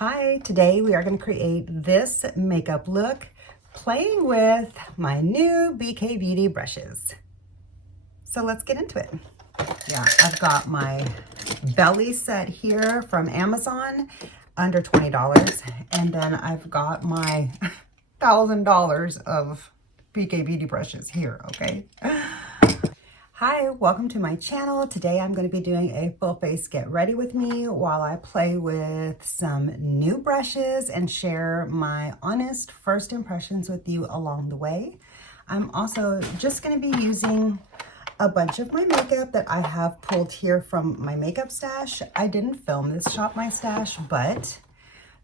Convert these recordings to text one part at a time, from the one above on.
Hi, today we are going to create this makeup look playing with my new BK Beauty brushes. So let's get into it. Yeah, I've got my belly set here from Amazon, under $20. And then I've got my $1,000 of BK Beauty brushes here, okay? Hi, welcome to my channel. Today I'm going to be doing a full face get ready with me while I play with some new brushes and share my honest first impressions with you along the way. I'm also just going to be using a bunch of my makeup that I have pulled here from my makeup stash. I didn't film this Shop My Stash, but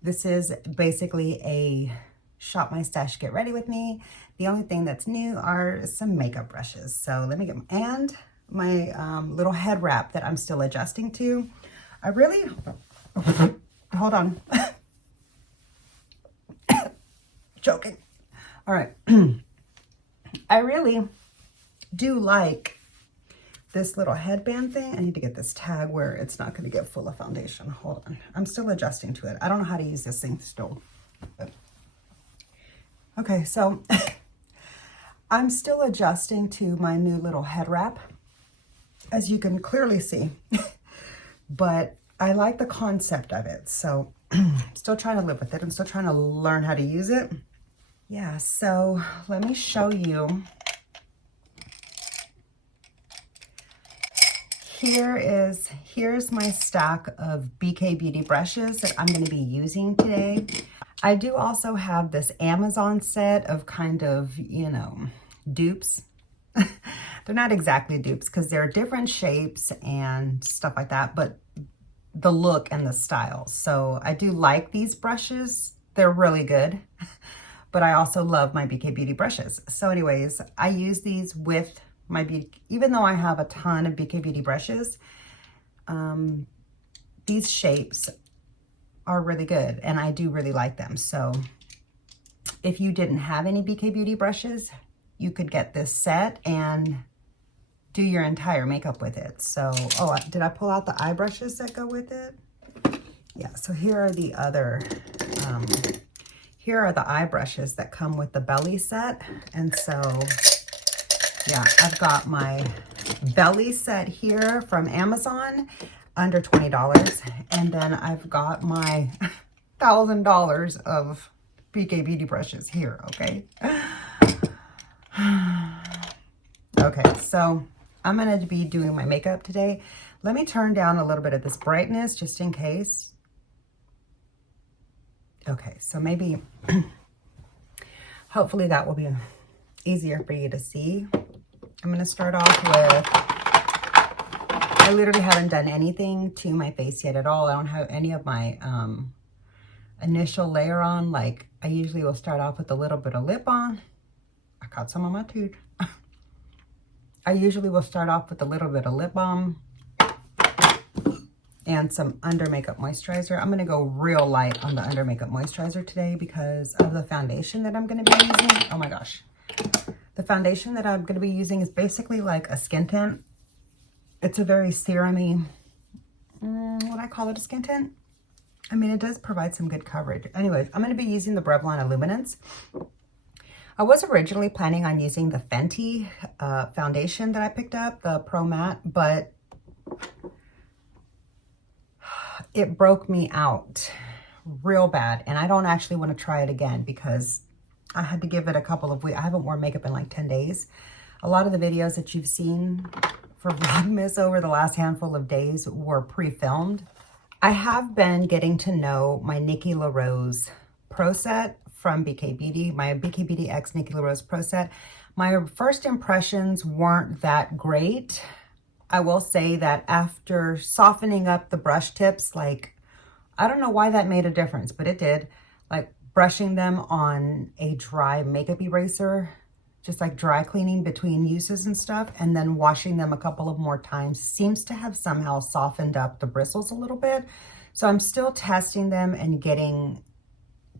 this is basically a Shop My Stash get ready with me. The only thing that's new are some makeup brushes. So let me get and my little head wrap that I'm still adjusting to. I really, hold on. Joking. All right. I really do like this little headband thing. I need to get this tag where it's not going to get full of foundation. Hold on. I'm still adjusting to it. I don't know how to use this thing still. Okay, so I'm still adjusting to my new little head wrap, as you can clearly see, but I like the concept of it. So I'm still trying to live with it. I'm still trying to learn how to use it. Yeah, so let me show you. Here's my stack of BK Beauty brushes that I'm going to be using today. I do also have this Amazon set of kind of, you know, dupes. They're not exactly dupes because they're different shapes and stuff like that, but the look and the style. So I do like these brushes. They're really good, but I also love my BK Beauty brushes. So anyways, I use these with my beauty, even though I have a ton of BK Beauty brushes, these shapes are really good and I do really like them. So if you didn't have any BK Beauty brushes, you could get this set and do your entire makeup with it. So, oh, did I pull out the eye brushes that go with it? Yeah, so here are the other, here are the eye brushes that come with the belly set. And so, yeah, I've got my belly set here from Amazon, under $20. And then I've got my $1,000 of BK Beauty brushes here, okay? Okay, so I'm going to be doing my makeup today. Let me turn down a little bit of this brightness just in case. Okay, so maybe, hopefully that will be easier for you to see. I'm going to start off with, I literally haven't done anything to my face yet at all. I don't have any of my initial layer on. Like I usually will start off with a little bit of lip balm. I got some on my tooth. I usually will start off with a little bit of lip balm and some under makeup moisturizer. I'm going to go real light on the under makeup moisturizer today because of the foundation that I'm going to be using. Oh my gosh. The foundation that I'm going to be using is basically like a skin tint. It's a very serum-y, would I call it a skin tint? I mean, it does provide some good coverage. Anyways, I'm going to be using the Revlon Illuminance. I was originally planning on using the Fenty foundation that I picked up, the Pro Matte, but it broke me out real bad. And I don't actually want to try it again because I had to give it a couple of weeks. I haven't worn makeup in like 10 days. A lot of the videos that you've seen for Vlogmas over the last handful of days were pre-filmed. I have been getting to know my Nikki LA Rose Pro Set from BK Beauty, my BK Beauty X Nikki LA Rose Pro Set. My first impressions weren't that great. I will say that after softening up the brush tips, like, I don't know why that made a difference, but it did. Like brushing them on a dry makeup eraser, just like dry cleaning between uses and stuff, and then washing them a couple of more times seems to have somehow softened up the bristles a little bit. So I'm still testing them and getting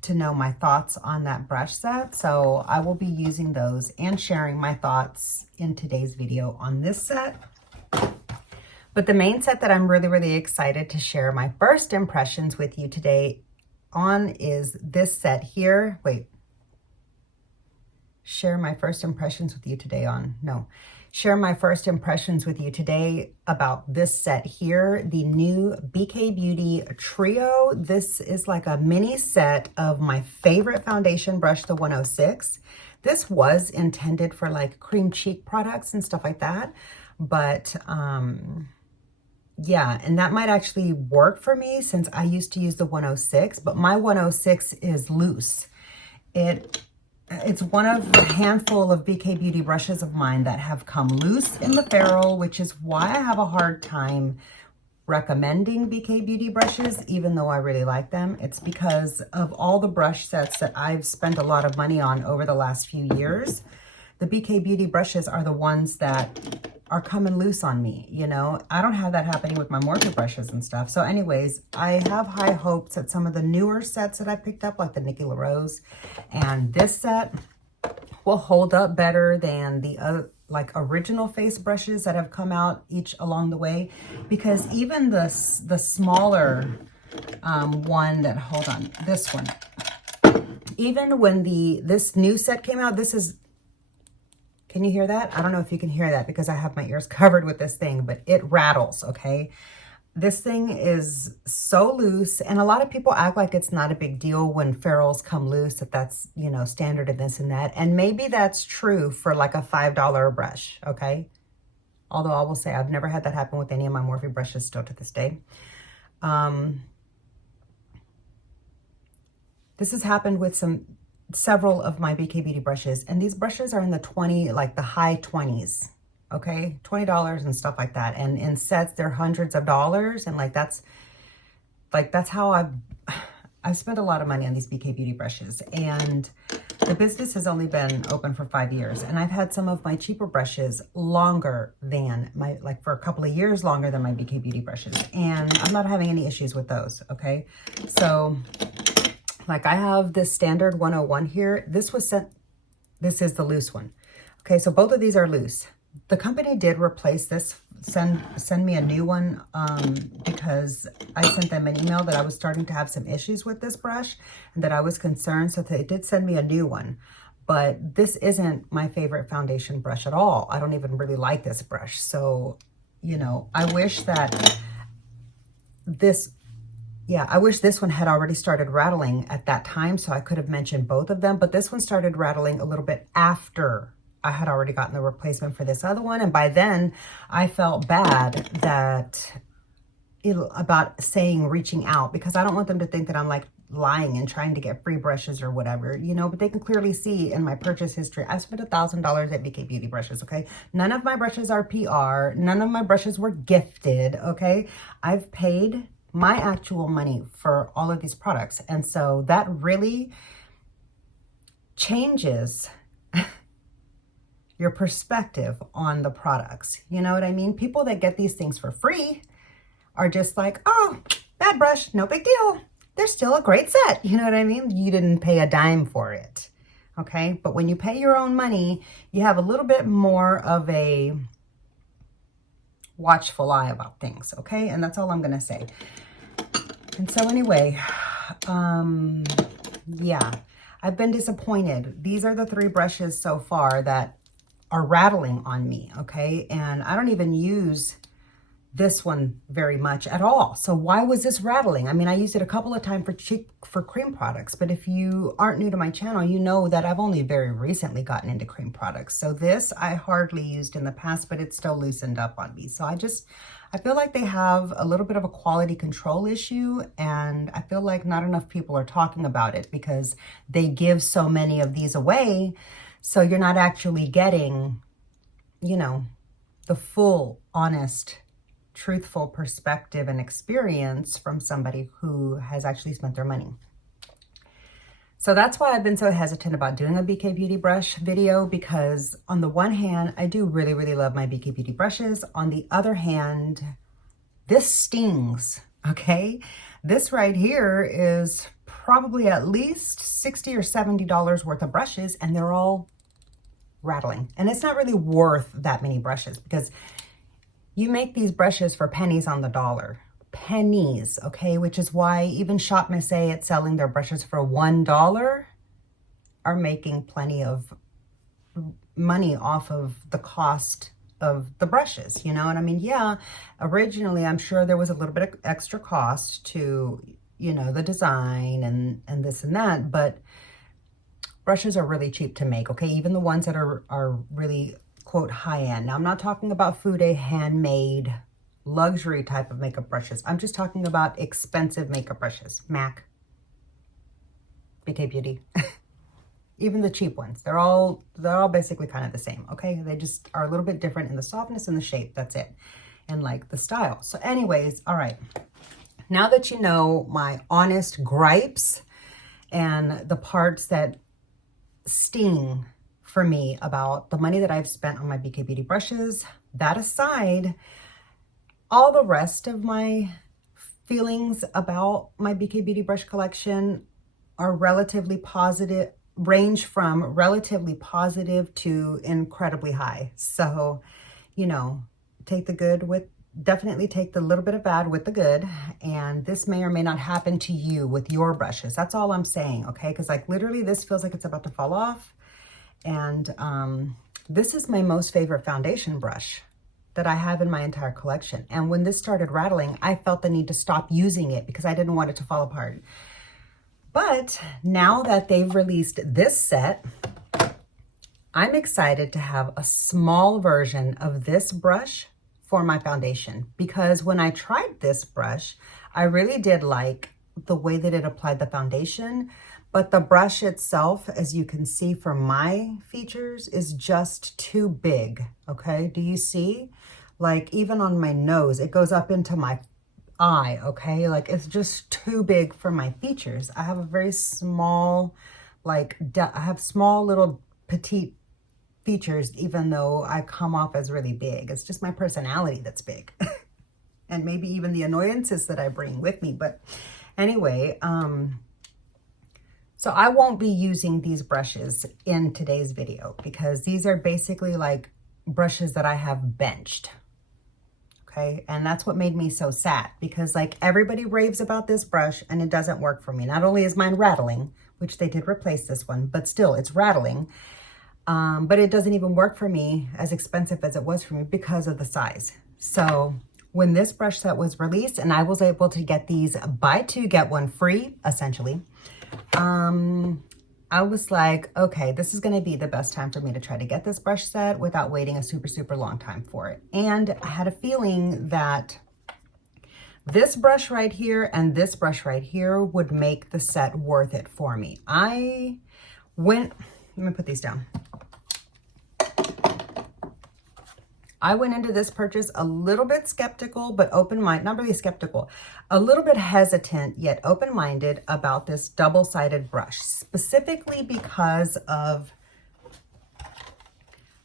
to know my thoughts on that brush set. So I will be using those and sharing my thoughts in today's video on this set. But the main set that I'm really, really excited to share my first impressions with you today on is this set here. Wait. Share my first impressions with you today on, no. Share my first impressions with you today about this set here, the new BK Beauty Trio. This is like a mini set of my favorite foundation brush, the 106. This was intended for like cream cheek products and stuff like that. But yeah, and that might actually work for me since I used to use the 106, but my 106 is loose. It's one of a handful of BK Beauty brushes of mine that have come loose in the ferrule, which is why I have a hard time recommending BK Beauty brushes, even though I really like them. It's because of all the brush sets that I've spent a lot of money on over the last few years. The BK Beauty brushes are the ones that are coming loose on me, you know? I don't have that happening with my Morphe brushes and stuff. So anyways, I have high hopes that some of the newer sets that I picked up, like the Nikki LA Rose and this set, will hold up better than the other, like original face brushes that have come out each along the way. Because even the smaller one that, hold on, this one, even when this new set came out, this is, can you hear that? I don't know if you can hear that because I have my ears covered with this thing, but it rattles, okay? This thing is so loose, and a lot of people act like it's not a big deal when ferrules come loose, that's, you know, standard and this and that. And maybe that's true for like a $5 brush, okay? Although I will say I've never had that happen with any of my Morphe brushes still to this day. This has happened with several of my BK Beauty brushes, and these brushes are in the the high 20s, okay? $20 and stuff like that. And in sets, they're hundreds of dollars. And that's how I've spent a lot of money on these BK Beauty brushes. And the business has only been open for 5 years. And I've had some of my cheaper brushes longer than for a couple of years longer than my BK Beauty brushes. And I'm not having any issues with those, okay? So, like I have this standard 101 here. This is the loose one. Okay, so both of these are loose. The company did replace this, send me a new one because I sent them an email that I was starting to have some issues with this brush and that I was concerned. So they did send me a new one. But this isn't my favorite foundation brush at all. I don't even really like this brush. So, you know, I wish that I wish this one had already started rattling at that time so I could have mentioned both of them, but this one started rattling a little bit after I had already gotten the replacement for this other one. And by then I felt bad about reaching out, because I don't want them to think that I'm like lying and trying to get free brushes or whatever, you know, but they can clearly see in my purchase history, I spent $1,000 at BK Beauty brushes, okay? None of my brushes are PR. None of my brushes were gifted, okay? I've paid my actual money for all of these products. And so that really changes your perspective on the products. You know what I mean? People that get these things for free are just like, oh, bad brush, no big deal. They're still a great set. You know what I mean? You didn't pay a dime for it. Okay. But when you pay your own money, you have a little bit more of a watchful eye about things. Okay. And that's all I'm going to say. And so anyway, yeah, I've been disappointed. These are the 3 brushes so far that are rattling on me, okay? And I don't even use this one very much at all. So why was this rattling? I mean, I used it a couple of times for cream products, but if you aren't new to my channel, you know that I've only very recently gotten into cream products. So this I hardly used in the past, but it's still loosened up on me. So I feel like they have a little bit of a quality control issue, and I feel like not enough people are talking about it because they give so many of these away. So you're not actually getting, you know, the full, honest, truthful perspective and experience from somebody who has actually spent their money. So that's why I've been so hesitant about doing a BK Beauty brush video, because on the one hand, I do really, really love my BK Beauty brushes. On the other hand, this stings, okay? This right here is probably at least $60 or $70 worth of brushes, and they're all rattling. And it's not really worth that many brushes, because you make these brushes for pennies on the dollar. pennies, okay? Which is why even Shop Miss A at selling their brushes for $1 are making plenty of money off of the cost of the brushes, you know what I mean? Yeah, originally I'm sure there was a little bit of extra cost to, you know, the design and this and that, but brushes are really cheap to make, okay? Even the ones that are really, quote, high-end. Now, I'm not talking about Fude handmade luxury type of makeup brushes. I'm just talking about expensive makeup brushes. MAC, BK Beauty. Even the cheap ones, they're all basically kind of the same, okay? They just are a little bit different in the softness and the shape, that's it. And like the style. So anyways, all right. Now that you know my honest gripes and the parts that sting for me about the money that I've spent on my BK Beauty brushes, that aside, all the rest of my feelings about my BK Beauty brush collection are relatively positive, range from relatively positive to incredibly high. So, you know, take the good with, definitely take the little bit of bad with the good. And this may or may not happen to you with your brushes. That's all I'm saying, okay? Because like literally this feels like it's about to fall off. And this is my most favorite foundation brush that I have in my entire collection. And when this started rattling, I felt the need to stop using it because I didn't want it to fall apart. But now that they've released this set, I'm excited to have a small version of this brush for my foundation, because when I tried this brush, I really did like the way that it applied the foundation, but the brush itself, as you can see from my features, is just too big, okay? Do you see? Like even on my nose, it goes up into my eye, okay? Like it's just too big for my features. I have a very small, like I have small little petite features, even though I come off as really big. It's just my personality that's big. And maybe even the annoyances that I bring with me. But anyway, so I won't be using these brushes in today's video because these are basically like brushes that I have benched. Okay, and that's what made me so sad, because like everybody raves about this brush and it doesn't work for me. Not only is mine rattling, which they did replace this one, but still it's rattling. But it doesn't even work for me, as expensive as it was for me, because of the size. So when this brush set was released and I was able to get these buy two, get one free, essentially, I was like, okay, this is gonna be the best time for me to try to get this brush set without waiting a super, super long time for it. And I had a feeling that this brush right here and this brush right here would make the set worth it for me. Let me put these down. I went into this purchase a little bit skeptical, but open-minded, not really skeptical, a little bit hesitant, yet open-minded about this double-sided brush, specifically because of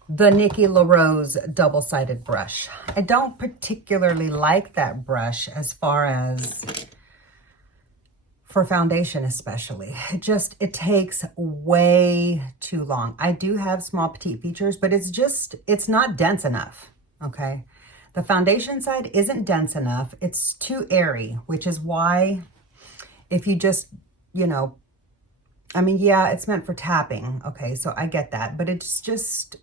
the Nikki LA Rose double-sided brush. I don't particularly like that brush as far as for foundation especially. It takes way too long. I do have small petite features, but it's not dense enough, okay? The foundation side isn't dense enough. It's too airy, which is why if you just, you know, I mean, yeah, it's meant for tapping, okay? So I get that, but it just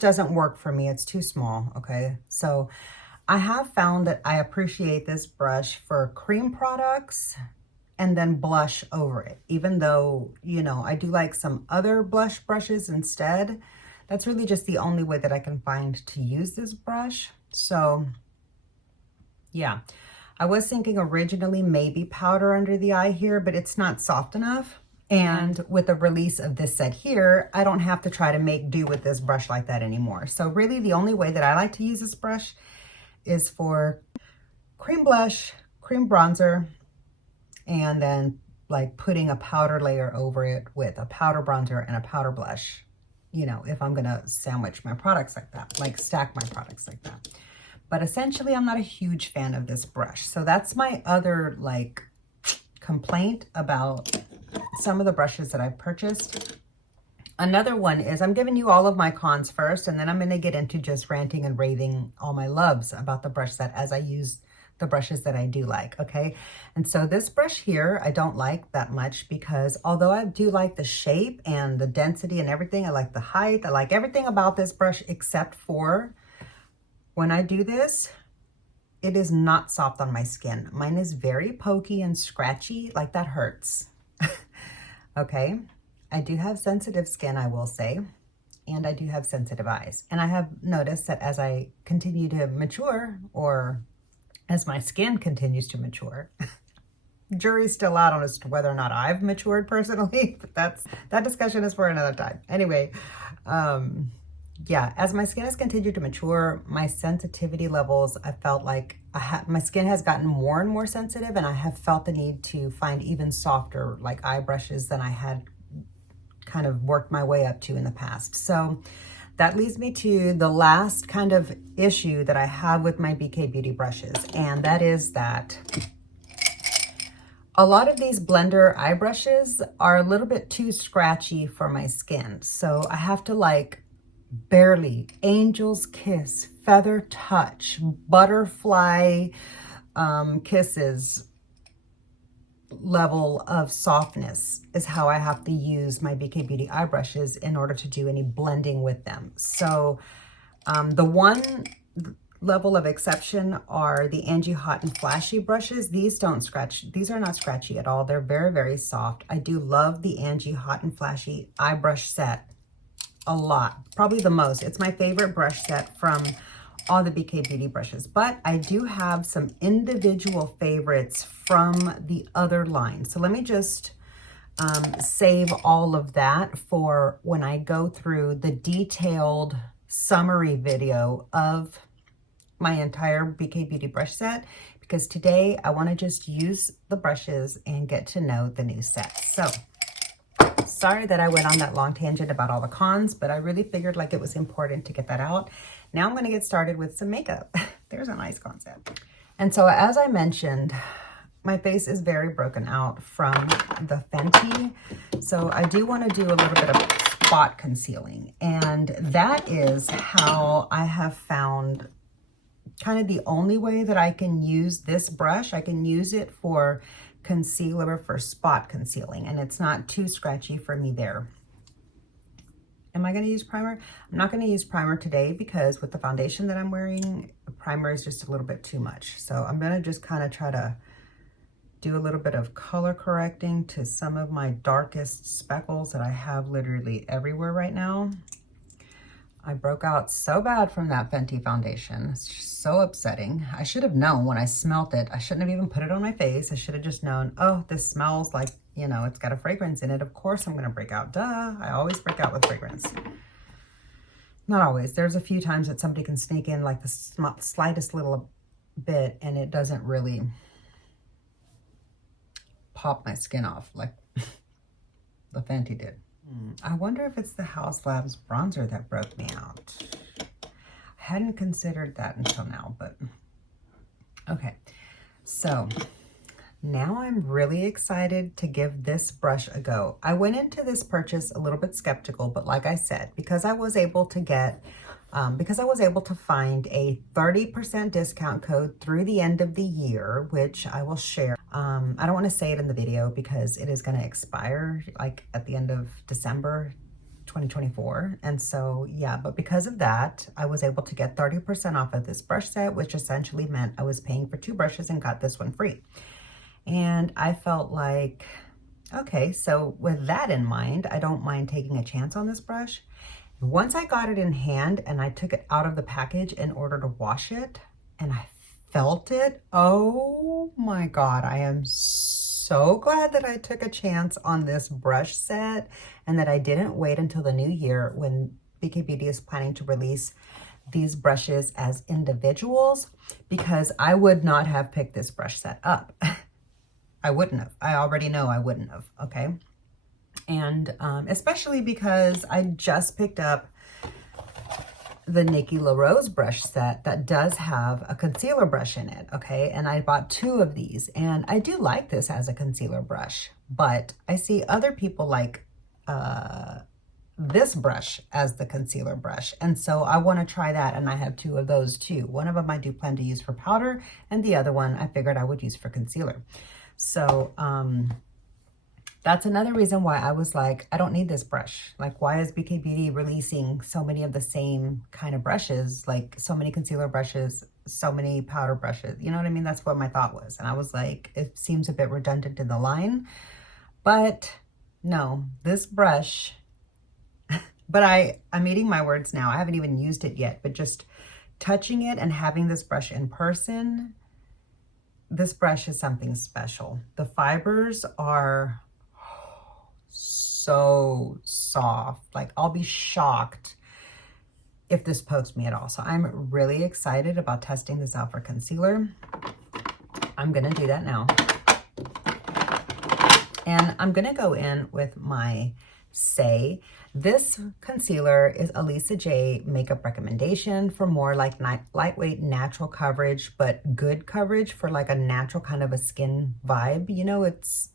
doesn't work for me. It's too small, okay? So I have found that I appreciate this brush for cream products and then blush over it. Even though, you know, I do like some other blush brushes instead. That's really just the only way that I can find to use this brush. So yeah, I was thinking originally maybe powder under the eye here, but it's not soft enough. And with the release of this set here, I don't have to try to make do with this brush like that anymore. So really the only way that I like to use this brush is for cream blush, cream bronzer, and then like putting a powder layer over it with a powder bronzer and a powder blush, you know, if I'm gonna sandwich my products like that, like stack my products like that. But essentially, I'm not a huge fan of this brush. So that's my other like complaint about some of the brushes that I've purchased. Another one is, I'm giving you all of my cons first, and then I'm going to get into just ranting and raving all my loves about the brush set as I use the brushes that I do like, okay? And so this brush here, I don't like that much because although I do like the shape and the density and everything, I like the height, I like everything about this brush except for when I do this, it is not soft on my skin. Mine is very pokey and scratchy, like that hurts, okay? I do have sensitive skin, I will say, and I do have sensitive eyes. And I have noticed that as I continue to mature, or as my skin continues to mature, jury's still out on as to whether or not I've matured personally, but that discussion is for another time. Anyway, yeah, as my skin has continued to mature, my sensitivity levels, I felt like my skin has gotten more and more sensitive, and I have felt the need to find even softer like eye brushes than I had kind of worked my way up to in the past. So that leads me to the last kind of issue that I have with my BK Beauty brushes, and that is that a lot of these blender eye brushes are a little bit too scratchy for my skin. So I have to like barely angel's kiss, feather touch, butterfly kisses level of softness is how I have to use my BK Beauty eye brushes in order to do any blending with them. So the one level of exception are the Angie Hot and Flashy brushes. These don't scratch. These are not scratchy at all. They're very, very soft. I do love the Angie Hot and Flashy eye brush set a lot, probably the most. It's my favorite brush set from all the BK Beauty brushes, but I do have some individual favorites from the other line. So let me just save all of that for when I go through the detailed summary video of my entire BK Beauty brush set, because today I want to just use the brushes and get to know the new set. So sorry that I went on that long tangent about all the cons, but I really figured like it was important to get that out. Now I'm going to get started with some makeup. There's a nice concept. And so as I mentioned, my face is very broken out from the Fenty. So I do want to do a little bit of spot concealing. And that is how I have found kind of the only way that I can use this brush. I can use it for concealer, for spot concealing, and it's not too scratchy for me there. Am I going to use primer? I'm not going to use primer today because with the foundation that I'm wearing, primer is just a little bit too much. So I'm going to just kind of try to do a little bit of color correcting to some of my darkest speckles that I have literally everywhere right now. I broke out so bad from that Fenty foundation. It's just so upsetting. I should have known when I smelt it. I shouldn't have even put it on my face. I should have just known, oh, this smells like, you know, it's got a fragrance in it. Of course I'm going to break out. Duh. I always break out with fragrance. Not always. There's a few times that somebody can sneak in like the slightest little bit and it doesn't really pop my skin off like the Fenty did. I wonder if it's the House Labs bronzer that broke me out. I hadn't considered that until now, but okay. So now I'm really excited to give this brush a go. I went into this purchase a little bit skeptical, but like I said, because I was able to find a 30% discount code through the end of the year, which I will share. I don't want to say it in the video because it is going to expire like at the end of December 2024. And so, yeah, but because of that, I was able to get 30% off of this brush set, which essentially meant I was paying for 2 brushes and got this one free. And I felt like, okay, so with that in mind, I don't mind taking a chance on this brush. Once I got it in hand and I took it out of the package in order to wash it and I felt it, oh my God, I am so glad that I took a chance on this brush set and that I didn't wait until the new year when BK Beauty is planning to release these brushes as individuals, because I would not have picked this brush set up. I wouldn't have. I already know I wouldn't have, okay? And especially because I just picked up the Nikki LA Rose brush set that does have a concealer brush in it, okay? And I bought 2 of these, and I do like this as a concealer brush, but I see other people like this brush as the concealer brush. And so I want to try that, and I have two of those too. One of them I do plan to use for powder, and the other one I figured I would use for concealer. So that's another reason why I was like, I don't need this brush. Like, why is BK Beauty releasing so many of the same kind of brushes, like so many concealer brushes, so many powder brushes? You know what I mean? That's what my thought was. And I was like, it seems a bit redundant in the line, but no, this brush, but I'm eating my words now. I haven't even used it yet, but just touching it and having this brush in person, this brush is something special. The fibers are so soft. Like, I'll be shocked if this pokes me at all. So I'm really excited about testing this out for concealer. I'm gonna do that now. And I'm gonna go in with my Say. This concealer is a Lisa J makeup recommendation for more like lightweight natural coverage, but good coverage for like a natural kind of a skin vibe. You know, it's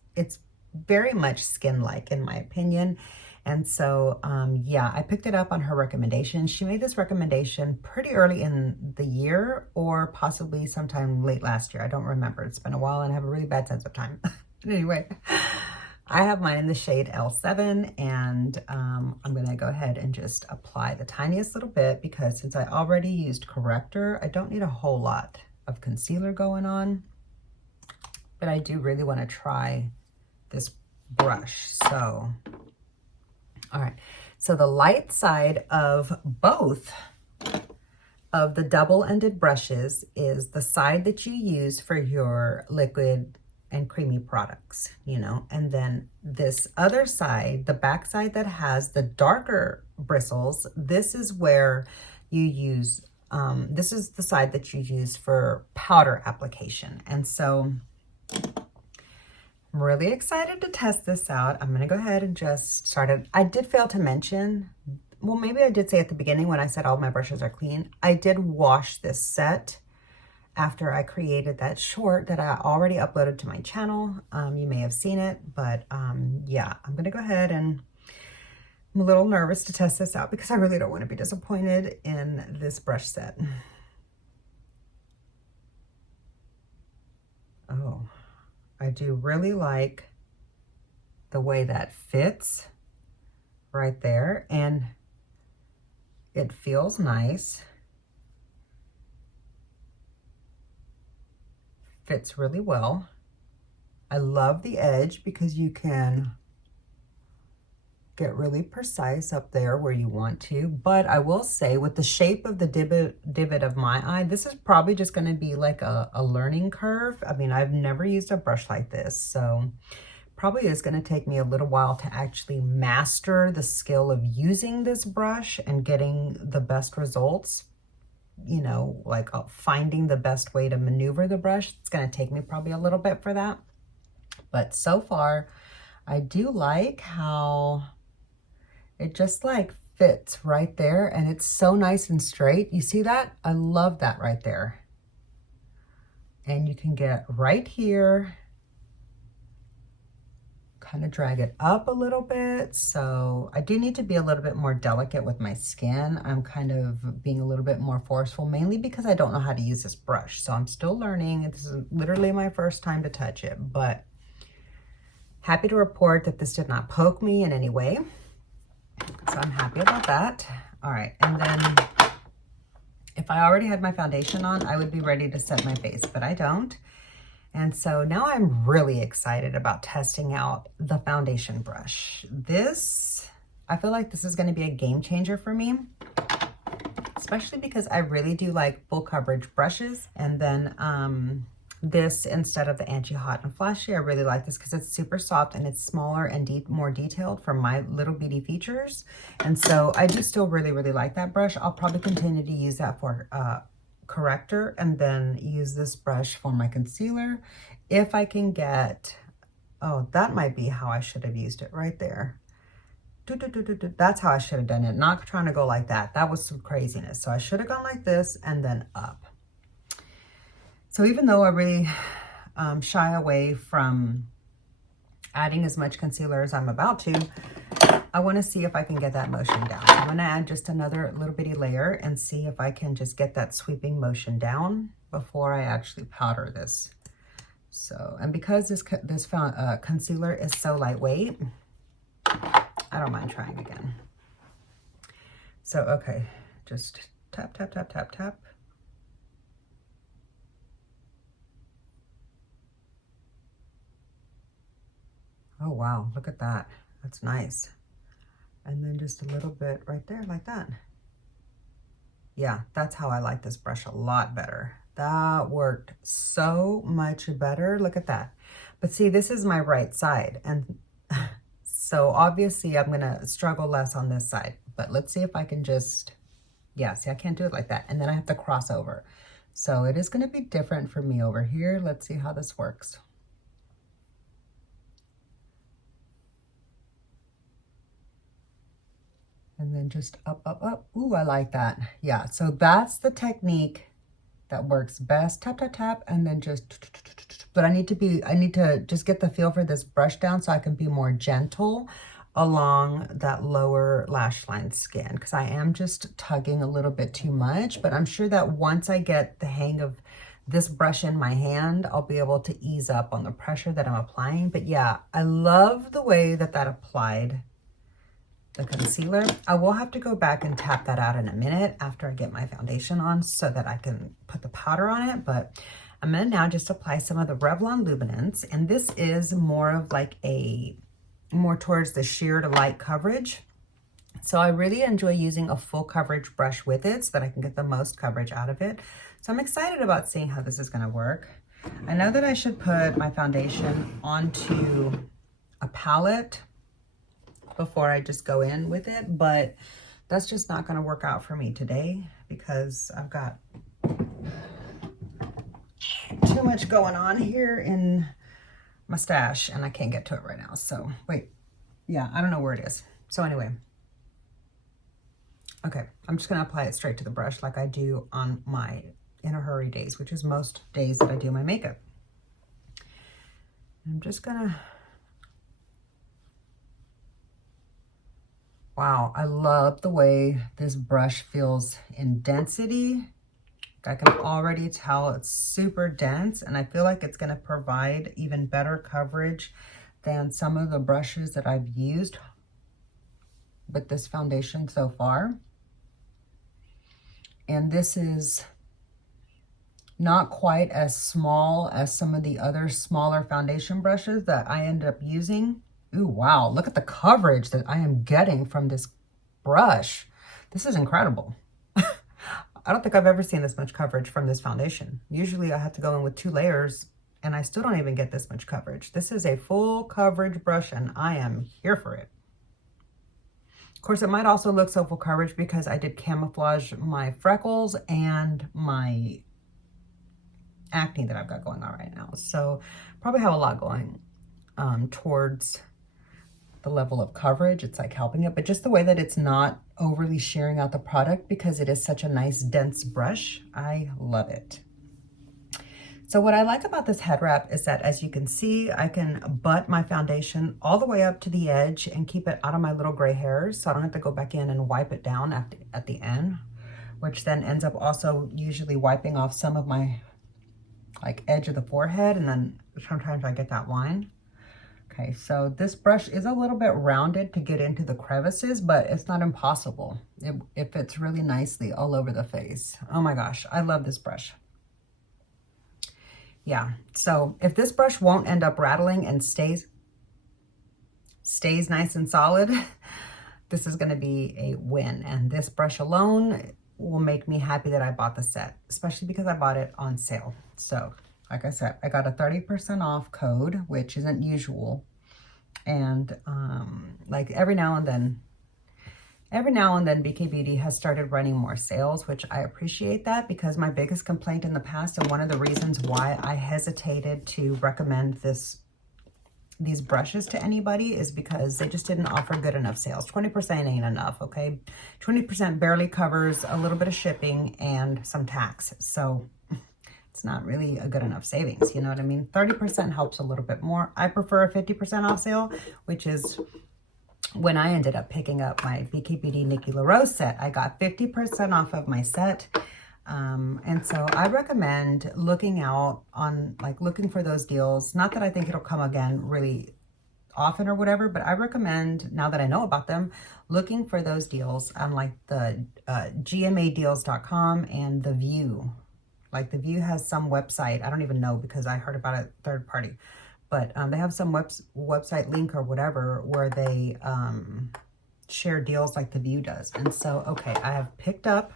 very much skin-like in my opinion. And so, yeah, I picked it up on her recommendation. She made this recommendation pretty early in the year, or possibly sometime late last year. I don't remember. It's been a while and I have a really bad sense of time. But anyway, I have mine in the shade L7, and I'm gonna go ahead and just apply the tiniest little bit, because since I already used corrector, I don't need a whole lot of concealer going on, but I do really wanna try this brush. So, all right, so the light side of both of the double-ended brushes is the side that you use for your liquid and creamy products, you know, and then this other side, the back side that has the darker bristles, this is where you use, this is the side that you use for powder application. And so I'm really excited to test this out. I'm gonna go ahead and just start it. I did fail to mention, well, maybe I did say at the beginning when I said all my brushes are clean, I did wash this set after I created that short that I already uploaded to my channel. You may have seen it, but yeah, I'm gonna go ahead, and I'm a little nervous to test this out because I really don't want to be disappointed in this brush set. Oh, I do really like the way that fits right there, and it feels nice. Fits really well. I love the edge because you can get really precise up there where you want to, but I will say with the shape of the divot of my eye, this is probably just going to be like a learning curve. I mean, I've never used a brush like this, so probably is going to take me a little while to actually master the skill of using this brush and getting the best results. You know, like finding the best way to maneuver the brush. It's going to take me probably a little bit for that. But so far, I do like how it just like fits right there, and it's so nice and straight. You see that? I love that right there. And you can get right here, kind of drag it up a little bit. So I do need to be a little bit more delicate with my skin. I'm kind of being a little bit more forceful, mainly because I don't know how to use this brush. So I'm still learning. This is literally my first time to touch it, but happy to report that this did not poke me in any way. So I'm happy about that. All right, and then if I already had my foundation on, I would be ready to set my face, but I don't. And so now I'm really excited about testing out the foundation brush. This, I feel like this is going to be a game changer for me, especially because I really do like full coverage brushes. And then this, instead of the anti-hot and flashy, I really like this because it's super soft and it's smaller and more detailed for my little beauty features. And so I do still really, really like that brush. I'll probably continue to use that for corrector, and then use this brush for my concealer if I can get, oh, that might be how I should have used it right there. That's how I should have done it, not trying to go like that. That was some craziness. So I should have gone like this and then up. So even though I really shy away from adding as much concealer as I'm about to, I want to see if I can get that motion down. So I'm going to add just another little bitty layer and see if I can just get that sweeping motion down before I actually powder this. So, and because this concealer is so lightweight, I don't mind trying again. So, okay, just tap, tap, tap, tap, tap. Oh, wow, look at that. That's nice. And then just a little bit right there like that. Yeah, that's how I like this brush a lot better. That worked so much better. Look at that. But see, this is my right side. And so obviously I'm gonna struggle less on this side. But let's see if I can just, yeah, see, I can't do it like that. And then I have to cross over. So it is gonna be different for me over here. Let's see how this works. And then just up, up, up. Ooh, I like that. Yeah, so that's the technique that works best. Tap, tap, tap, and then just, but I need to just get the feel for this brush down so I can be more gentle along that lower lash line skin, because I am just tugging a little bit too much, but I'm sure that once I get the hang of this brush in my hand, I'll be able to ease up on the pressure that I'm applying. But yeah, I love the way that that applied the concealer. I will have to go back and tap that out in a minute after I get my foundation on so that I can put the powder on it. But I'm gonna now just apply some of the Revlon Luminance, and this is more of like more towards the sheer to light coverage. So I really enjoy using a full coverage brush with it so that I can get the most coverage out of it. So I'm excited about seeing how this is gonna work. I know that I should put my foundation onto a palette before I just go in with it, but that's just not going to work out for me today because I've got too much going on here in my stash and I can't get to it right now. So wait, yeah, I don't know where it is. So anyway, okay, I'm just going to apply it straight to the brush like I do on my in a hurry days, which is most days that I do my makeup. I'm just going to, wow, I love the way this brush feels in density. I can already tell it's super dense, and I feel like it's going to provide even better coverage than some of the brushes that I've used with this foundation so far. And this is not quite as small as some of the other smaller foundation brushes that I end up using. Ooh, wow, look at the coverage that I am getting from this brush. This is incredible. I don't think I've ever seen this much coverage from this foundation. Usually I have to go in with 2 layers and I still don't even get this much coverage. This is a full coverage brush and I am here for it. Of course, it might also look so full coverage because I did camouflage my freckles and my acne that I've got going on right now. So probably have a lot going towards the level of coverage. It's like helping it, but just the way that it's not overly shearing out the product because it is such a nice dense brush. I love it. So what I like about this head wrap is that, as you can see, I can butt my foundation all the way up to the edge and keep it out of my little gray hairs, so I don't have to go back in and wipe it down at the end, which then ends up also usually wiping off some of my like edge of the forehead, and then sometimes I get that line. Okay, so this brush is a little bit rounded to get into the crevices, but it's not impossible. It fits really nicely all over the face. Oh my gosh, I love this brush. Yeah, so if this brush won't end up rattling and stays nice and solid, this is gonna be a win. And this brush alone will make me happy that I bought the set, especially because I bought it on sale. So like I said, I got a 30% off code, which isn't usual. And like every now and then BK Beauty has started running more sales, which I appreciate that, because my biggest complaint in the past, and one of the reasons why I hesitated to recommend these brushes to anybody, is because they just didn't offer good enough sales. 20% ain't enough, okay? 20% barely covers a little bit of shipping and some tax. So it's not really a good enough savings, you know what I mean? 30% helps a little bit more. I prefer a 50% off sale, which is when I ended up picking up my BK Beauty Nikki LA Rose set, I got 50% off of my set. And so I recommend looking out on, like, looking for those deals. Not that I think it'll come again really often or whatever, but I recommend, now that I know about them, looking for those deals on like the gmadeals.com and The View. Like The View has some website, I don't even know because I heard about it third party, but they have some website link or whatever where they share deals like The View does. And so, okay, I have picked up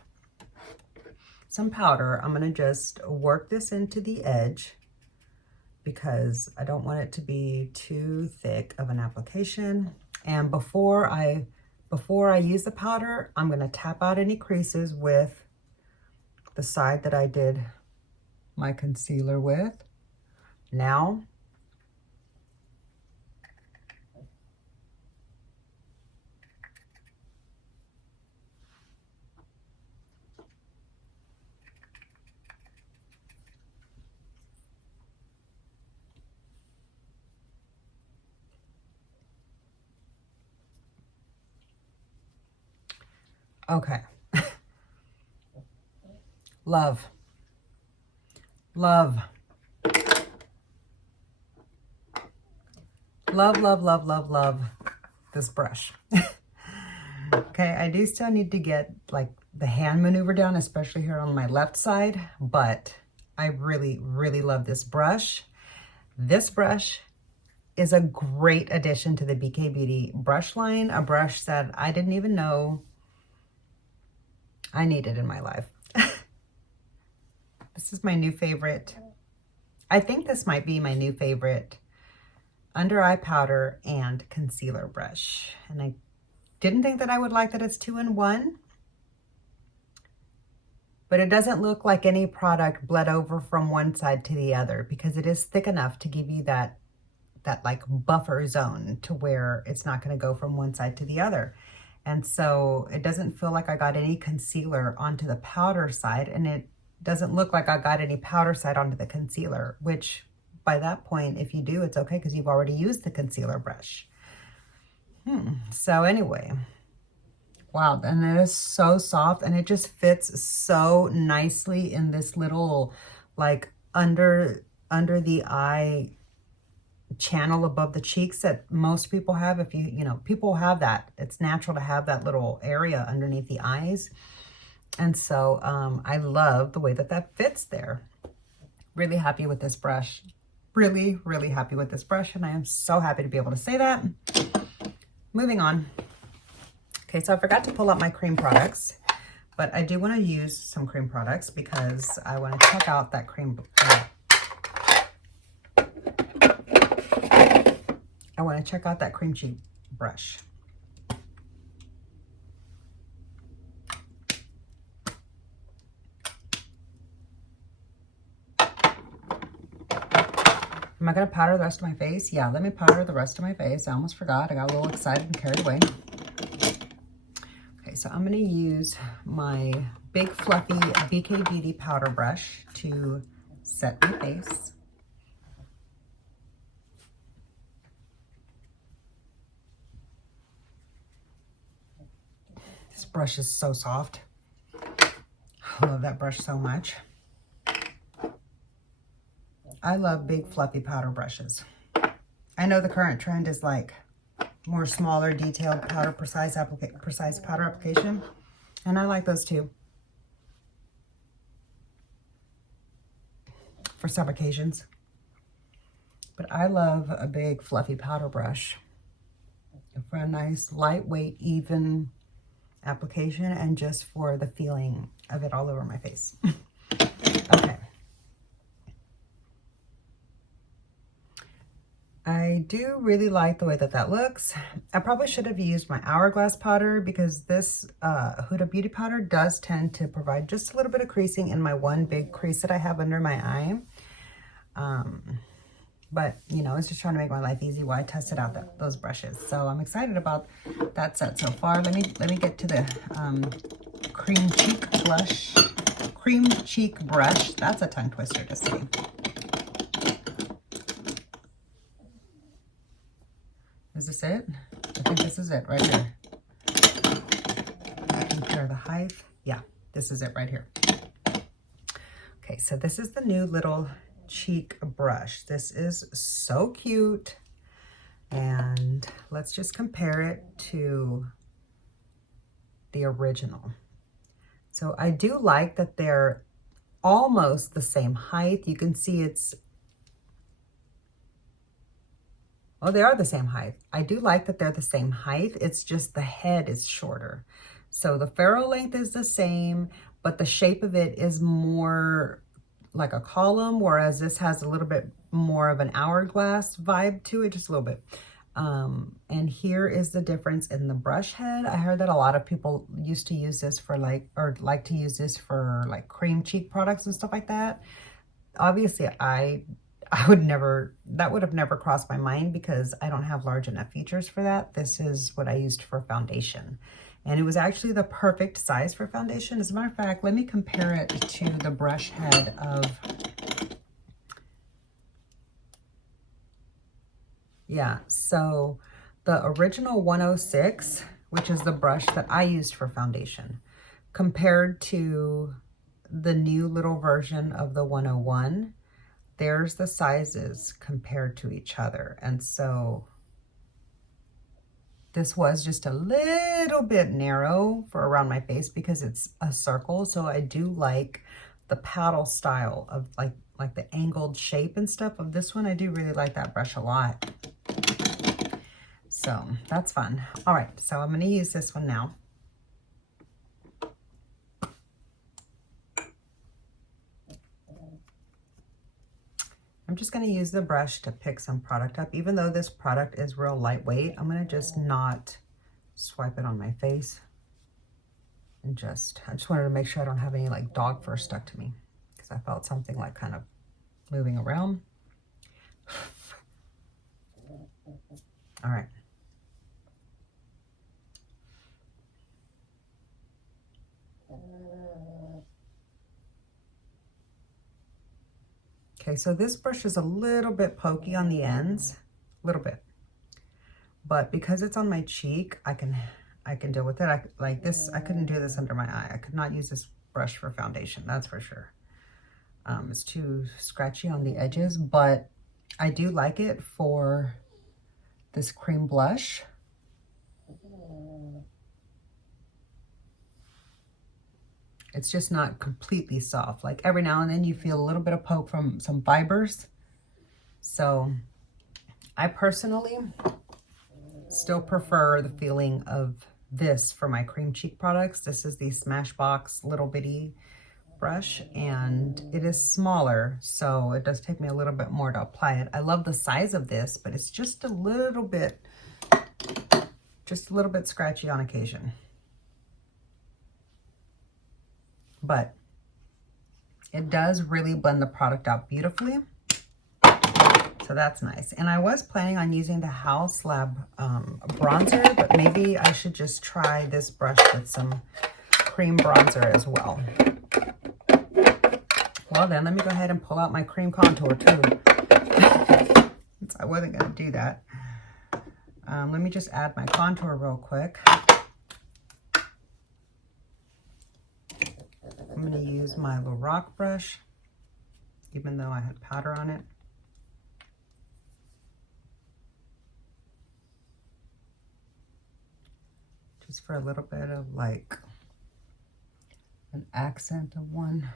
some powder. I'm going to just work this into the edge because I don't want it to be too thick of an application. And before I use the powder, I'm going to tap out any creases with the side that I did my concealer with. Now, okay. Love. Love. Love, love, love, love, love this brush. Okay, I do still need to get like the hand maneuver down, especially here on my left side, but I really, really love this brush. This brush is a great addition to the BK Beauty brush line, a brush that I didn't even know I needed in my life. This is my new favorite. I think this might be my new favorite under eye powder and concealer brush. And I didn't think that I would like that it's 2-in-1, but it doesn't look like any product bled over from one side to the other because it is thick enough to give you that like buffer zone to where it's not going to go from one side to the other. And so it doesn't feel like I got any concealer onto the powder side, and it doesn't look like I got any powder side onto the concealer, which by that point, if you do, it's okay because you've already used the concealer brush. So anyway, wow, and it is so soft and it just fits so nicely in this little like under the eye channel above the cheeks that most people have. If you know, people have that. It's natural to have that little area underneath the eyes. And so I love the way that that fits there. Really happy with this brush. Really, really happy with this brush. And I am so happy to be able to say that. Moving on. Okay, so I forgot to pull up my cream products, but I do want to use some cream products because I want to check out that cream. I want to check out that cream cheek brush. Am I going to powder the rest of my face? Yeah, let me powder the rest of my face. I almost forgot. I got a little excited and carried away. Okay, so I'm going to use my big fluffy BK Beauty powder brush to set my face. This brush is so soft. I love that brush so much. I love big fluffy powder brushes. I know the current trend is like more smaller, detailed powder, precise powder application, and I like those too for some occasions. But I love a big fluffy powder brush for a nice lightweight, even application, and just for the feeling of it all over my face. Okay. I do really like the way that that looks. I probably should have used my Hourglass powder because this Huda Beauty powder does tend to provide just a little bit of creasing in my one big crease that I have under my eye. But, you know, it's just trying to make my life easy while I tested out those brushes. So I'm excited about that set so far. Let me get to the cream cheek brush. That's a tongue twister to say. Is this it? think this is it right here. Compare the height. Yeah, this is it right here. Okay, so this is the new little cheek brush. This is so cute. And let's just compare it to the original. So I do like that they're almost the same height. You can see it's, oh, they are the same height. I do like that they're the same height. It's just the head is shorter. So the ferrule length is the same, but the shape of it is more like a column, whereas this has a little bit more of an hourglass vibe to it, just a little bit. And here is the difference in the brush head. I heard that a lot of people used to use this for like to use this for like cream cheek products and stuff like that. Obviously, I would never, that would have never crossed my mind because I don't have large enough features for that. This is what I used for foundation. And it was actually the perfect size for foundation. As a matter of fact, let me compare it to the brush head of, yeah, so the original 106, which is the brush that I used for foundation, compared to the new little version of the 101, there's the sizes compared to each other. And so this was just a little bit narrow for around my face because it's a circle. So I do like the paddle style of like the angled shape and stuff of this one. I do really like that brush a lot. So that's fun. All right, so I'm going to use this one now. I'm just going to use the brush to pick some product up. Even though this product is real lightweight, I'm going to just not swipe it on my face. And I just wanted to make sure I don't have any like dog fur stuck to me because I felt something like kind of moving around. All right. Okay, so this brush is a little bit pokey on the ends, a little bit, but because it's on my cheek, I can deal with it. Like this, I couldn't do this under my eye. I could not use this brush for foundation, that's for sure. It's too scratchy on the edges, but I do like it for this cream blush. It's just not completely soft. Like every now and then you feel a little bit of poke from some fibers. So I personally still prefer the feeling of this for my cream cheek products. This is the Smashbox little bitty brush and it is smaller. So it does take me a little bit more to apply it. I love the size of this, but it's just a little bit scratchy on occasion. But it does really blend the product out beautifully. So that's nice. And I was planning on using the House Lab bronzer, but maybe I should just try this brush with some cream bronzer as well. Well then, let me go ahead and pull out my cream contour too. I wasn't gonna do that. Let me just add my contour real quick. I'm going to use my Lorac brush, even though I had powder on it. Just for a little bit of like an accent of one.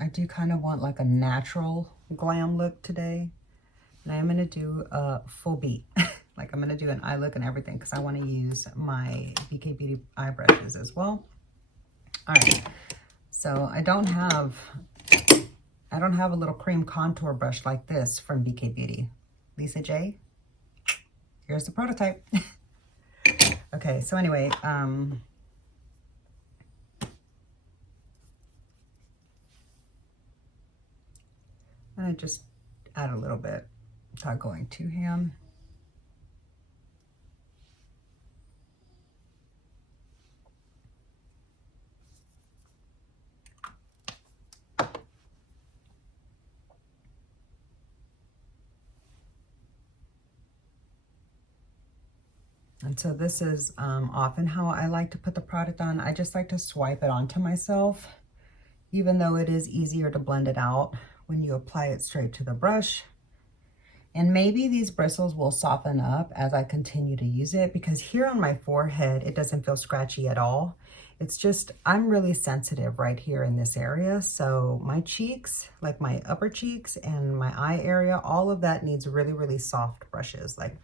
I do kind of want like a natural glam look today. And I'm going to do a full beat. Like I'm going to do an eye look and everything because I want to use my BK Beauty eye brushes as well. All right. So I don't have a little cream contour brush like this from BK Beauty. Lisa J, here's the prototype. Okay, so anyway, I'm gonna just add a little bit without going too ham. And so this is often how I like to put the product on. I just like to swipe it onto myself, even though it is easier to blend it out when you apply it straight to the brush. And maybe these bristles will soften up as I continue to use it, because here on my forehead, it doesn't feel scratchy at all. It's just, I'm really sensitive right here in this area. So my cheeks, like my upper cheeks and my eye area, all of that needs really, really soft brushes. Like,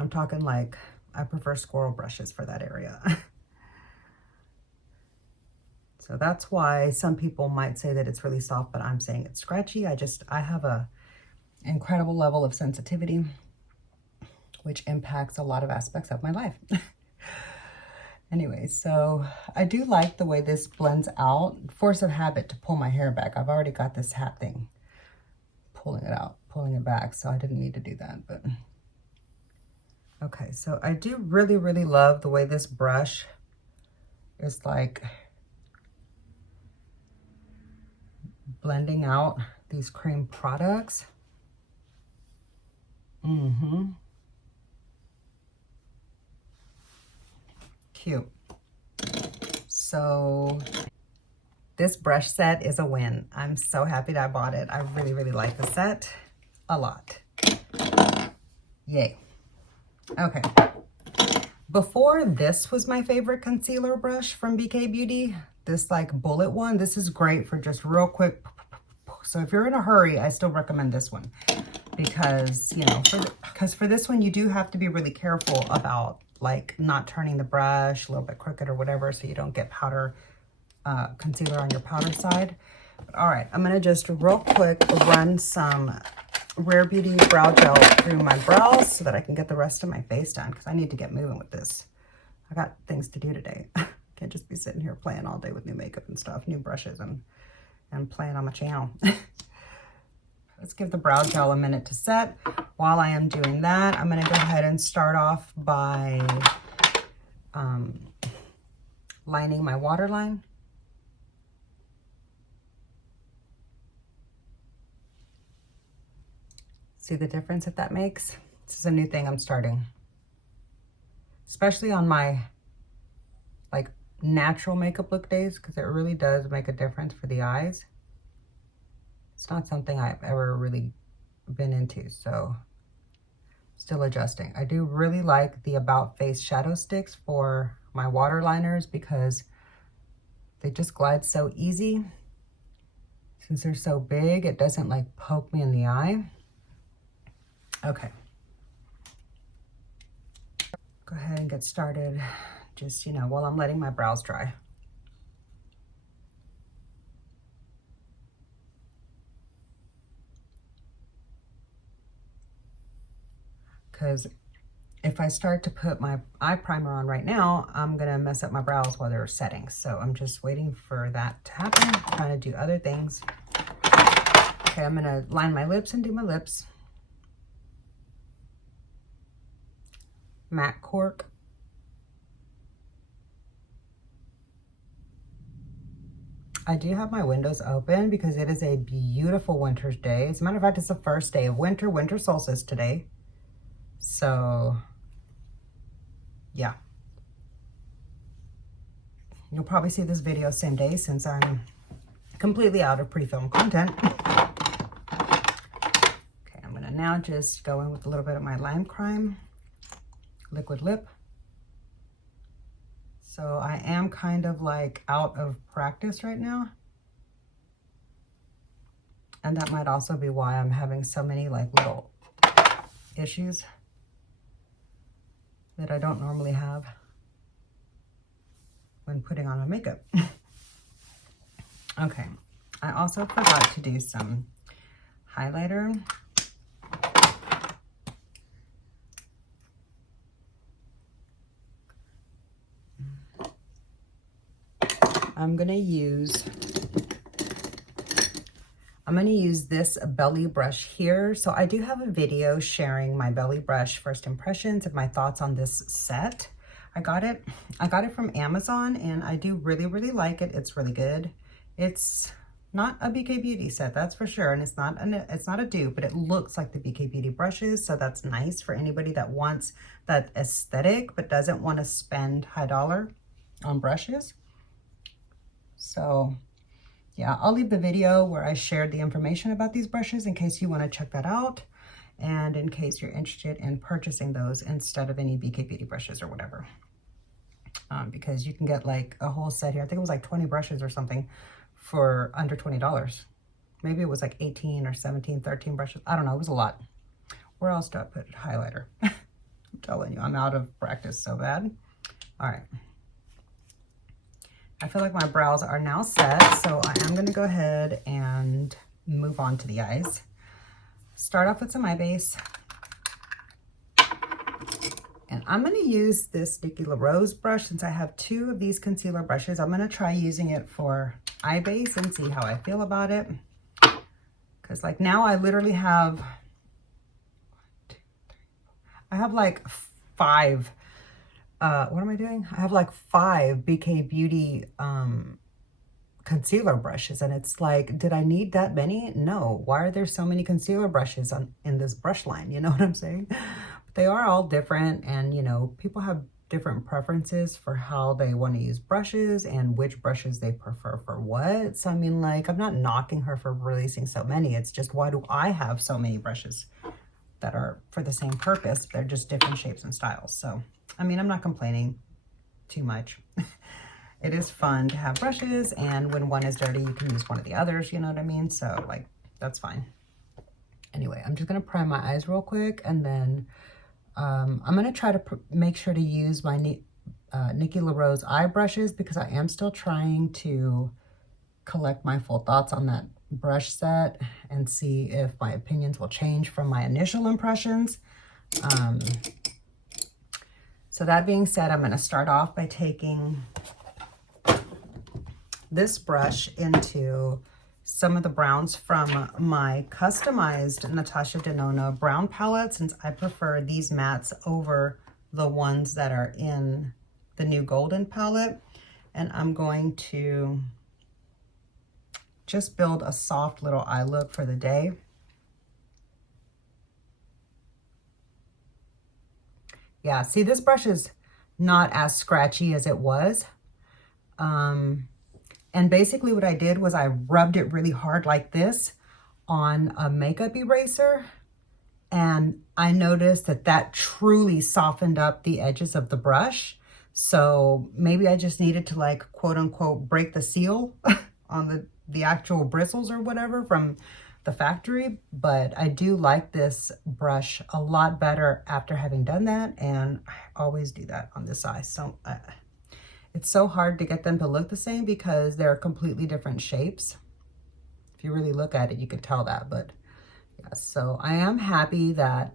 I'm talking like, I prefer squirrel brushes for that area. So that's why some people might say that it's really soft, but I'm saying it's scratchy. I have a incredible level of sensitivity, which impacts a lot of aspects of my life. Anyway, so I do like the way this blends out. Force of habit to pull my hair back. I've already got this hat thing pulling it out, pulling it back, so I didn't need to do that, but okay. So I do really, really love the way this brush is like blending out these cream products. Cute. So this brush set is a win. I'm so happy that I bought it. I really, really like the set a lot. Yay. Okay. Before, this was my favorite concealer brush from BK Beauty. This like bullet one. This is great for just real quick. So if you're in a hurry, I still recommend this one, because, you know, for this one, you do have to be really careful about like not turning the brush a little bit crooked or whatever, so you don't get powder concealer on your powder side. But, all right, I'm gonna just real quick run some Rare Beauty brow gel through my brows so that I can get the rest of my face done, because I need to get moving with this. I got things to do today. Can't just be sitting here playing all day with new makeup and stuff, new brushes, and playing on my channel. Let's give the brow gel a minute to set. While I am doing that, I'm gonna go ahead and start off by lining my waterline. See the difference, if that makes? This is a new thing I'm starting. Especially on my like natural makeup look days, because it really does make a difference for the eyes. It's not something I've ever really been into, so still adjusting. I do really like the About Face shadow sticks for my waterliners, because they just glide so easy. Since they're so big, it doesn't like poke me in the eye. Okay. Go ahead and get started, just, you know, while I'm letting my brows dry. Because if I start to put my eye primer on right now, I'm gonna mess up my brows while they're setting. So I'm just waiting for that to happen, trying to do other things. Okay, I'm gonna line my lips and do my lips. Matte Cork. I do have my windows open because it is a beautiful winter's day. As a matter of fact, it's the first day of winter solstice today. So, yeah. You'll probably see this video same day, since I'm completely out of pre-filmed content. Okay, I'm gonna now just go in with a little bit of my Lime Crime liquid lip. So I am kind of like out of practice right now. And that might also be why I'm having so many like little issues that I don't normally have when putting on my makeup. Okay, I also forgot to do some highlighter. I'm gonna use this belly brush here. So I do have a video sharing my belly brush first impressions and my thoughts on this set. I got it from Amazon, and I do really, really like it. It's really good. It's Not a BK Beauty set, that's for sure. And it's not a dupe, but it looks like the BK Beauty brushes. So that's nice for anybody that wants that aesthetic, but doesn't want to spend high dollar on brushes. So yeah, I'll leave the video where I shared the information about these brushes in case you want to check that out. And in case you're interested in purchasing those instead of any BK Beauty brushes or whatever. Because you can get like a whole set here. I think it was like 20 brushes or something for under $20. Maybe it was like 18 or 17, 13 brushes. I don't know, it was a lot. Where else do I put highlighter? I'm telling you, I'm out of practice so bad. All right. I feel like my brows are now set, so I am gonna go ahead and move on to the eyes. Start off with some eye base. And I'm going to use this Nikki LA Rose brush since I have 2 of these concealer brushes. I'm going to try using it for eye base and see how I feel about it. Because like now I literally have, I have like 5, what am I doing? I have like 5 BK Beauty concealer brushes. And it's like, did I need that many? No. Why are there so many concealer brushes in this brush line? You know what I'm saying? They are all different, and you know, people have different preferences for how they want to use brushes and which brushes they prefer for what. So I mean, like, I'm not knocking her for releasing so many. It's just, why do I have so many brushes that are for the same purpose? They're just different shapes and styles. So I mean, I'm not complaining too much. It is fun to have brushes, and when one is dirty, you can use one of the others, you know what I mean? So like, that's fine. Anyway, I'm just gonna prime my eyes real quick, and then I'm going to try to make sure to use my Nikki LA Rose eye brushes, because I am still trying to collect my full thoughts on that brush set and see if my opinions will change from my initial impressions. So that being said, I'm going to start off by taking this brush into some of the browns from my customized Natasha Denona brown palette, since I prefer these mattes over the ones that are in the new golden palette. And I'm going to just build a soft little eye look for the day. Yeah, see, this brush is not as scratchy as it was. And basically what I did was I rubbed it really hard like this on a makeup eraser. And I noticed that that truly softened up the edges of the brush. So maybe I just needed to, like, quote unquote, break the seal on the actual bristles or whatever from the factory. But I do like this brush a lot better after having done that. And I always do that on this eye. So it's so hard to get them to look the same because they're completely different shapes. If you really look at it, you can tell that. But yeah, so I am happy that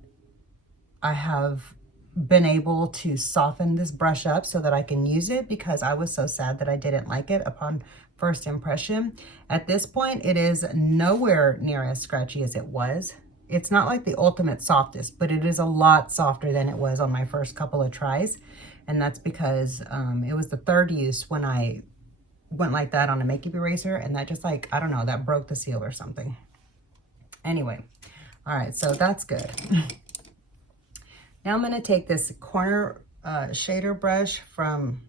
I have been able to soften this brush up so that I can use it, because I was so sad that I didn't like it upon first impression. At this point, it is nowhere near as scratchy as it was. It's not like the ultimate softest, but it is a lot softer than it was on my first couple of tries. And that's because it was the 3rd use when I went like that on a makeup eraser, and that just, like, I don't know, that broke the seal or something. Anyway, all right, so that's good. Now I'm gonna take this corner shader brush from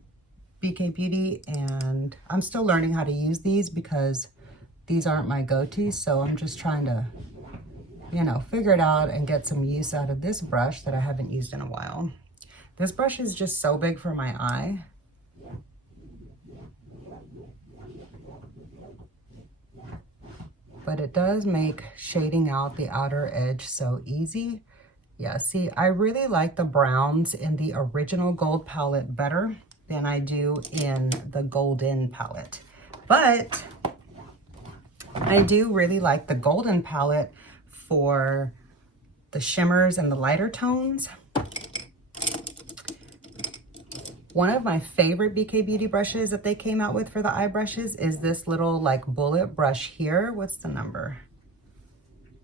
BK Beauty, and I'm still learning how to use these because these aren't my go-tos, so I'm just trying to, you know, figure it out and get some use out of this brush that I haven't used in a while. This brush is just so big for my eye. But it does make shading out the outer edge so easy. Yeah, see, I really like the browns in the original gold palette better than I do in the golden palette. But I do really like the golden palette for the shimmers and the lighter tones. One of my favorite BK Beauty brushes that they came out with for the eye brushes is this little, like, bullet brush here. What's the number?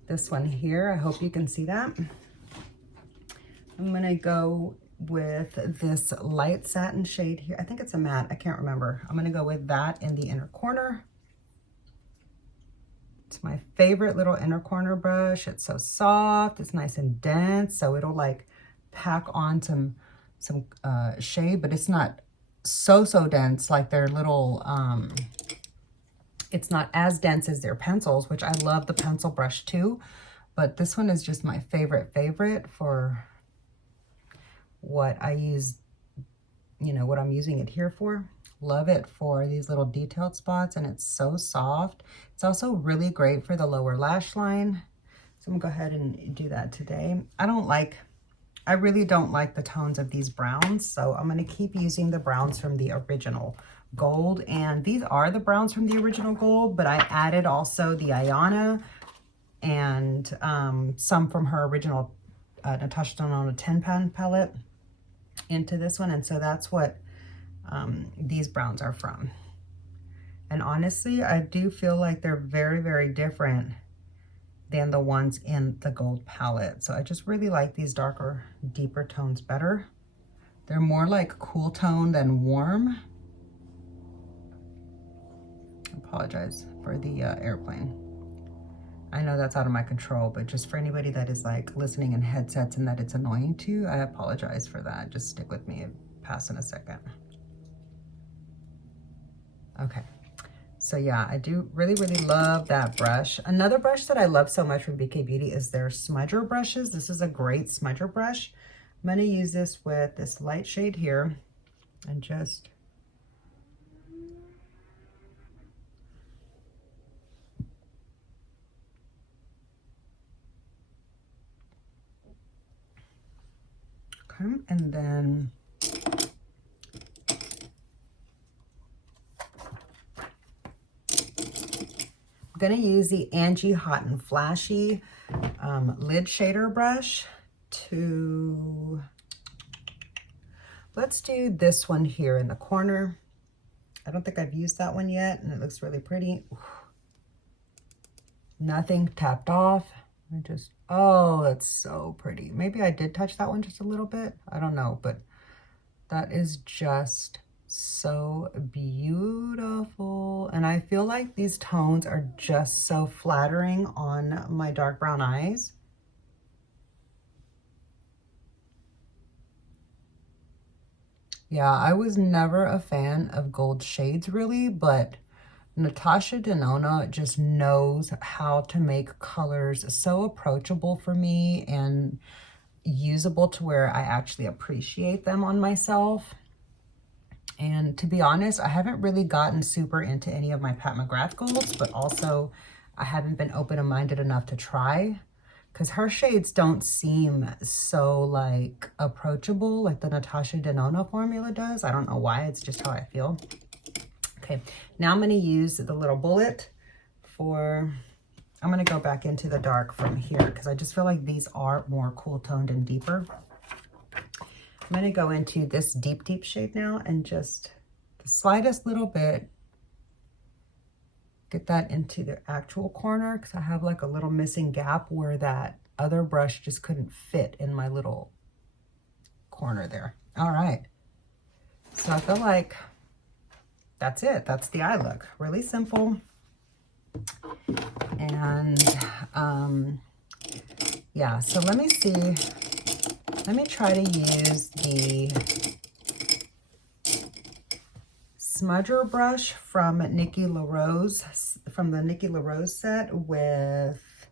This one here. I hope you can see that. I'm gonna go with this light satin shade here. I think it's a matte, I can't remember. I'm gonna go with that in the inner corner. It's my favorite little inner corner brush. It's so soft. It's nice and dense. So it'll like pack on some shade, but it's not so dense like their little, it's not as dense as their pencils, which I love the pencil brush too. But this one is just my favorite for what I use, you know, what I'm using it here for. Love it for these little detailed spots, and it's so soft. It's also really great for the lower lash line. So I'm gonna go ahead and do that today. I really don't like the tones of these browns, so I'm gonna keep using the browns from the original gold. And these are the browns from the original gold, but I added also the Ayana and some from her original Natasha Denona 10-pan palette into this one. And so that's what these browns are from. And honestly, I do feel like they're very different than the ones in the gold palette. So I just really like these darker, deeper tones better. They're more like cool tone than warm. I apologize for the airplane. I know that's out of my control, but just for anybody that is like listening in headsets and that it's annoying to, I apologize for that. Just stick with me. Pass in a second. Okay, so yeah, I do really love that brush. Another brush that I love so much from BK Beauty is their smudger brushes. This is a great smudger brush. I'm gonna use this with this light shade here and just okay, and then gonna use the Angie Hot and Flashy lid shader brush to, let's do this one here in the corner. I don't think I've used that one yet, and it looks really pretty. Nothing tapped off. I just, oh, that's so pretty. Maybe I did touch that one just a little bit. I don't know, but that is just so beautiful. And I feel like these tones are just so flattering on my dark brown eyes. Yeah, I was never a fan of gold shades really, but Natasha Denona just knows how to make colors so approachable for me and usable to where I actually appreciate them on myself. And to be honest, I haven't really gotten super into any of my Pat McGrath golds, but also I haven't been open-minded enough to try because her shades don't seem so like approachable like the Natasha Denona formula does. I don't know why, it's just how I feel. Okay, now I'm going to use the little bullet for, I'm going to go back into the dark from here because I just feel like these are more cool toned and deeper. I'm going to go into this deep shade now and just the slightest little bit, get that into the actual corner because I have like a little missing gap where that other brush just couldn't fit in my little corner there. All right. So I feel like that's it. That's the eye look. Really simple. And yeah, so let me see. Let me try to use the smudger brush from Nikki LA Rose, from the Nikki LA Rose set with,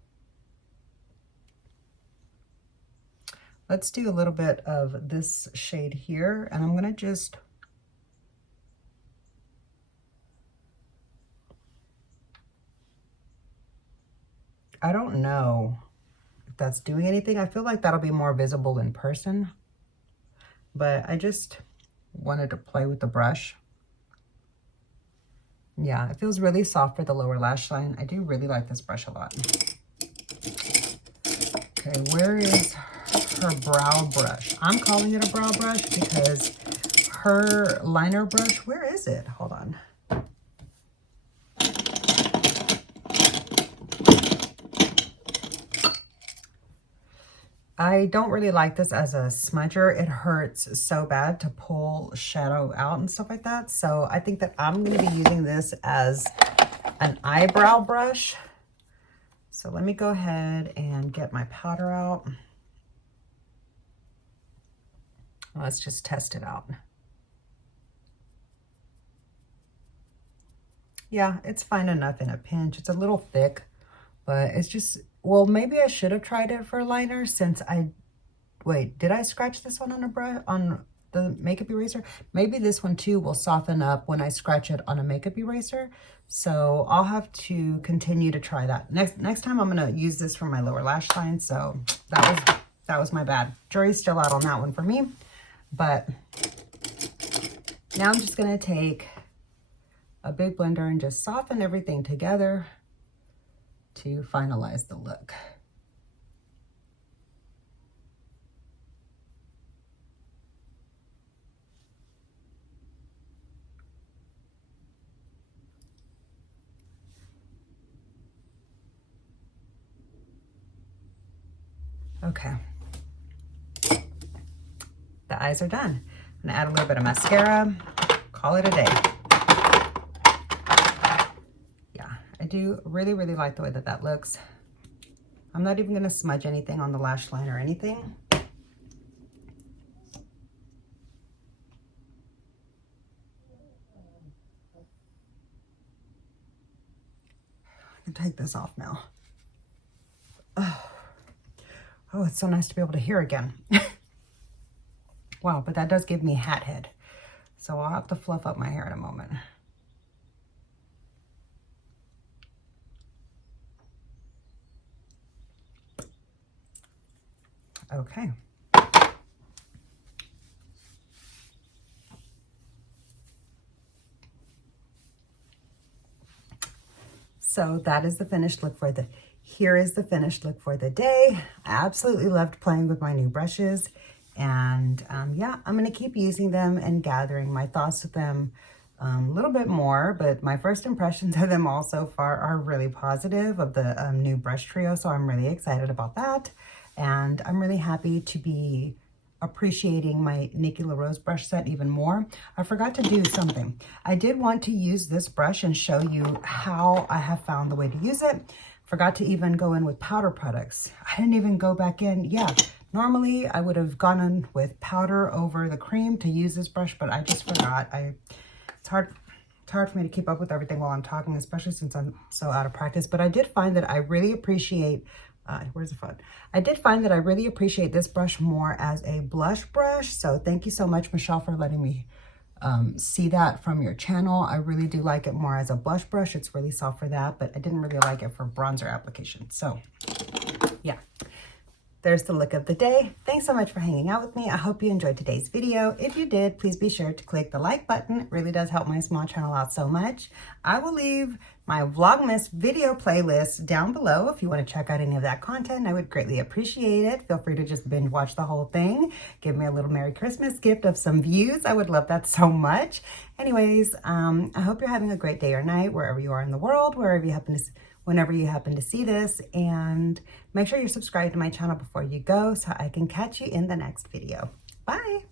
let's do a little bit of this shade here. And I'm gonna just, I don't know if that's doing anything. I feel like that'll be more visible in person, but I just wanted to play with the brush. Yeah, it feels really soft for the lower lash line. I do really like this brush a lot. Okay, where is her brow brush? I'm calling it a brow brush because her liner brush, where is it? Hold on. I don't really like this as a smudger. It hurts so bad to pull shadow out and stuff like that. So I think that I'm going to be using this as an eyebrow brush So let me go ahead and get my powder out. Let's just test it out. Yeah, it's fine enough in a pinch. It's a little thick, but it's just, well, maybe I should have tried it for a liner since wait, did I scratch this one on a brush, on the makeup eraser? Maybe this one too will soften up when I scratch it on a makeup eraser. So I'll have to continue to try that. Next time I'm gonna use this for my lower lash line. So that was my bad. Jury's still out on that one for me. But now I'm just gonna take a big blender and just soften everything together to finalize the look. Okay, the eyes are done. I'm gonna add a little bit of mascara, call it a day. Yeah, I do really, really like the way that that looks. I'm not even gonna smudge anything on the lash line or anything. I can take this off now. Oh, it's so nice to be able to hear again. Wow, but that does give me hat head. So I'll have to fluff up my hair in a moment. Okay. So that is the finished look for here is the finished look for the day. I absolutely loved playing with my new brushes. And yeah, I'm gonna keep using them and gathering my thoughts with them a little bit more, but my first impressions of them all so far are really positive of the new brush trio. So I'm really excited about that. And I'm really happy to be appreciating my Nikki LA Rose brush set even more. I forgot to do something. I did want to use this brush and show you how I have found the way to use it. Forgot to even go in with powder products. I didn't even go back in. Yeah, normally I would have gone in with powder over the cream to use this brush, but I just forgot. It's hard for me to keep up with everything while I'm talking, especially since I'm so out of practice. But I did find that I really appreciate where's the phone? I did find that I really appreciate this brush more as a blush brush. So thank you so much, Michelle, for letting me see that from your channel. I really do like it more as a blush brush. It's really soft for that, but I didn't really like it for bronzer application. So yeah, there's the look of the day. Thanks so much for hanging out with me. I hope you enjoyed today's video. If you did, please be sure to click the like button. It really does help my small channel out so much. I will leave my Vlogmas video playlist down below if you want to check out any of that content. I would greatly appreciate it. Feel free to just binge watch the whole thing. Give me a little Merry Christmas gift of some views. I would love that so much. Anyways, I hope you're having a great day or night wherever you are in the world, whenever you happen to see this, and make sure you're subscribed to my channel before you go so I can catch you in the next video. Bye.